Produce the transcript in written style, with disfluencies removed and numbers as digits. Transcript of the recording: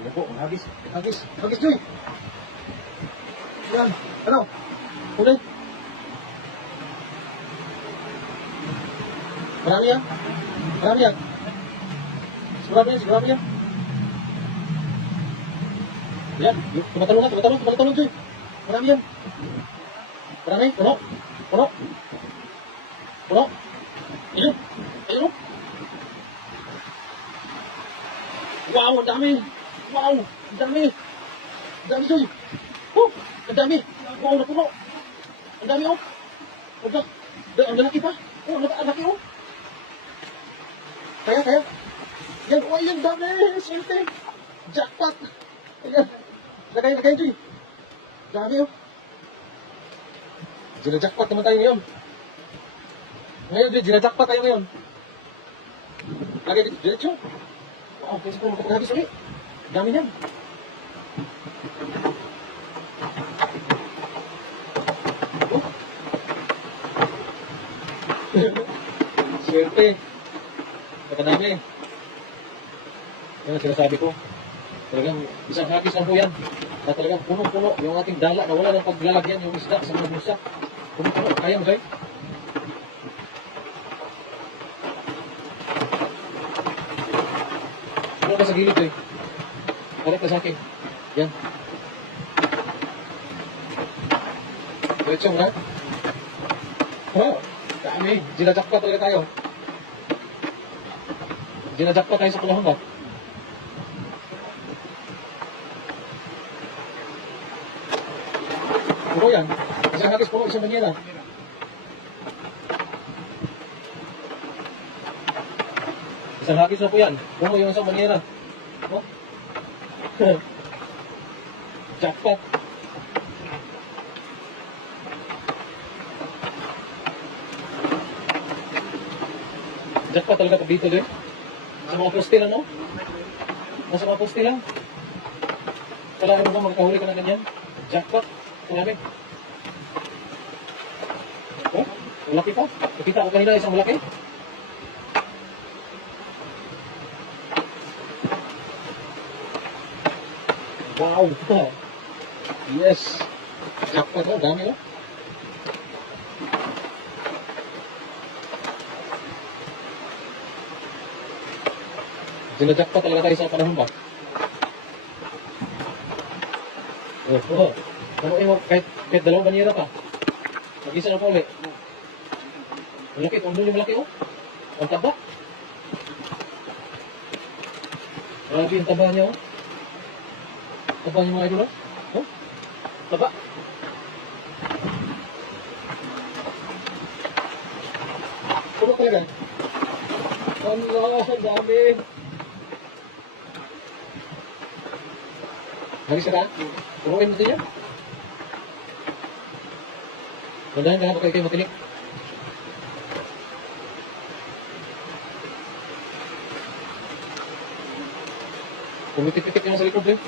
Yan po, hagis. Hagis. Hagis, Joy. Yan. Ano? Ulit. Marami yan. Marami yan. Sigurado yan, sigurado yan. Yan. Tumatalong na, tumatalong, Joy. Marami yan. Marami. Puno. Puno. Puno. Ayun. Ayun. Wow, ang dami. Wow, ang dami. Ang dami, Joy. Oh, ang dami. Wow, napuno. Ang dami, oh. Ang lalaki pa. Oh, ang laki, oh. Kaya. Yan, oh, yan, dami. Swerte. Jackpot. Ayan. Lagay, Joy. Dami, oh. Gina-jackpot naman tayo ngayon. Ngayon, Joy, gina-jackpot tayo ngayon. Lagay dito, diretso. Wow, kasi kung makapaghabis ulit. Dami niyan. Oh. Swerte. Nakadami. Yan ang sinasabi ko. Talagang isang habis lang po yan. Na talagang punong-puno yung ating dala na wala ng paglalagyan yung isda sa mga busa. Punong-puno. Kaya mo, Joy? Ano ka sa gilid, Joy? Balik ka sa akin. Yan. Diretso mo na. Oh, dami. Ginajakpa talaga tayo. Ginajakpa tayo sa panahon ba? Puno yan. Isang hagis puno, isang banyera. Isang hagis na po yan. Puno yung isang banyera. Oh. Jackpot. Jackpot talaga pag dito din. Sa mga poste lang, no? Nasa mga poste lang. Kailangan mo ba magkahuli ka na ganyan? Jackpot. Ito namin. Oh, malaki pa. Nakita ko kanina isang malaki. Wow! Yes! Jackpot, oh, dami, oh. Sinajackpot talaga tayo sa panahon ba? Oh. Namuin mo, kahit dalawang banyera pa. Mag-isa na pa ulit. Malaki, kung doon yung malaki, oh. Ang taba. Grabe yung taba niya, oh. Taba niya mga idol, oh. Oh, taba. Puno talaga. Allah, ang dami. Halis ka? Punuin mo ito yan. Mandahan ka na kayo matinik. Pumitik-pitik naman sa likod, eh.